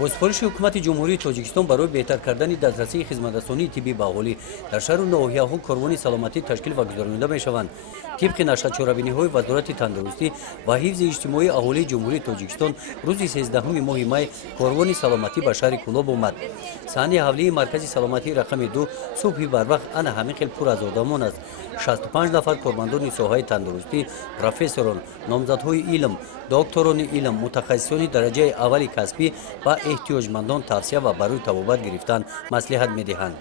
با سفارش حکومت جمهوری تاجیکستان برای بهتر کردن دسترسی خدمترسانی طبی به اهالی در شهر و نواحی‌ها کاروان سلامتی تشکیل و گذرانده می‌شوند. طبق نشر چهاربینی‌های وزارت تندرستی و حفظ اجتماعی اهالی جمهوری تاجیکستان روز 13 ماه می کاروان سلامتی به شهر کولاب آمد. صحنه حمله مرکز سلامتی رقم 2 صبح بروقت انا همین خیلی پر از آدمان است. 65 نفر کارمندان ساحه تندرستی، پروفسوران، نامزدهای علم، دکتران علم، متخصصان درجه اولی کسبی و احتیاجمندان توصیه و برای طبابت گرفتن مصلحت می‌دهند.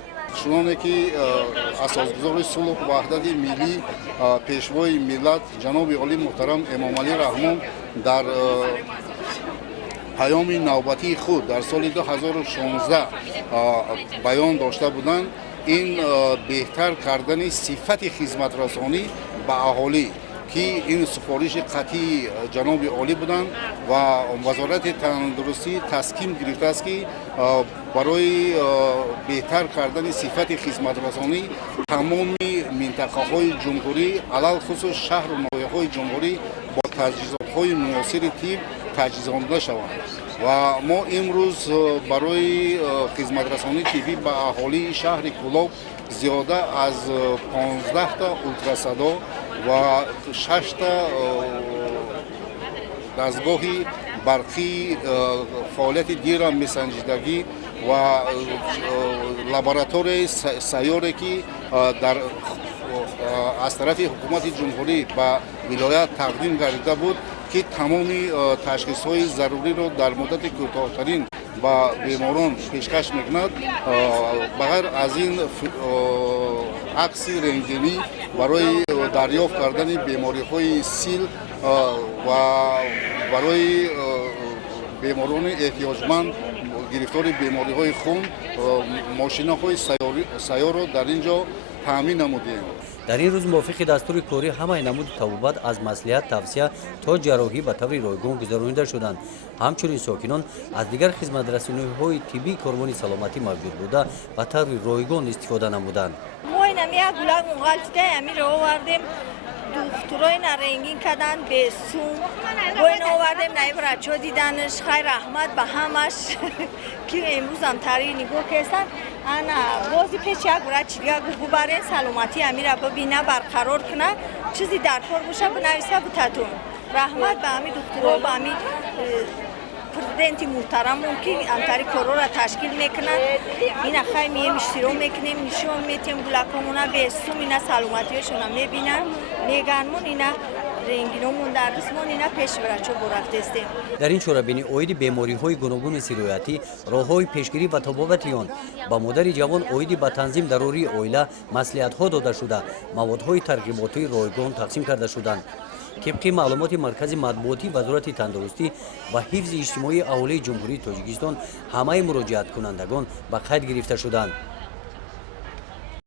چنانه که اساسگذار صلح و وحدت ملی پیشوای ملت جناب عالی محترم امام علی رحمان در پیام نوبتی خود در سال 2016 بیان داشته بودند، این بهتر کردن صفت خدمترسانی به اهالی که این سفارش قطعی جناب عالی بودند و وزارت تندرستی تصمیم گرفته است که برای بهتر کردن صفت خدمترسانی تمام منطقه‌های جمهوری علل خصوص شهر و نواحی‌های جمهوری با تجهیزات‌های مناسب طب تجهیزانده شوند و ما امروز برای خدمترسانی طبی به اهالی شهر کولاب زیاده از 15 تا اولتراسدا و 6 تا دستگاه برقی فعالیت دیر میسنجیدگی و لابراتوری سیاره که از طرف حکومت جمهوری به ولایت تقدیم گردیده بود که تمام تشخیص‌های ضروری را در مدت کوتاه‌ترین با بیماران پیشکش می‌کند. بغیر از این عکس رنگینی برای دریافت کردن بیماری‌های سیل و برای بیماران احتیاجمند گرفتار بیماری‌های خون ماشین‌های سیار را در اینجا تامین نمودیم. در این روز موافق دستور کاری همه نمود طبابت از مصلحت توصیه تا جراحی به طور رایگان گذرانیده شدند. همچنین ساکنان از دیگر خدمترسانی‌های طبی کاروان سلامتی موجود بوده و طور رایگان استفاده نمودند. ما این همه گلاب مغالطه همین رو آوردیم دکترای نارنگین کردن به سوم با این آوردیم نایب بچه‌ها دیدنش خیر رحمت به همش که امروز هم تری نگاه کردن انا بازی پیش یک برای چیگه گو برای سلامتی همین را ببینه برقرار کنه چیزی در کار باشه بنویسه بتاتون رحمت به همین دکترها به همین پرزیدنت محترمون که انتری کارو را تشکیل میکنن این خیلی میگیم اشترا میکنیم نشون میتیم گلکامونا به سوم اینا سلامتیشون هم میبینن میگنمون اینا رنگینمون در قسمون اینا پیش برچه برفته استیم. در این چهاربینی اوید بیماری‌های گوناگون سرایتی، راه‌های پیشگیری و طبابت آن با مادر جوان اوید با تنظیم ضروری اویلا مصلحت‌ها داده شده، موادهای ترکیباتی رایگان تقسیم کرده شدند. طبق معلومات مرکز مطبوعاتی وزارت تندرستی و حفظ اجتماعی اهالی جمهوری تاجیکستان همه مراجعت کنندگان به قید گرفته شدند.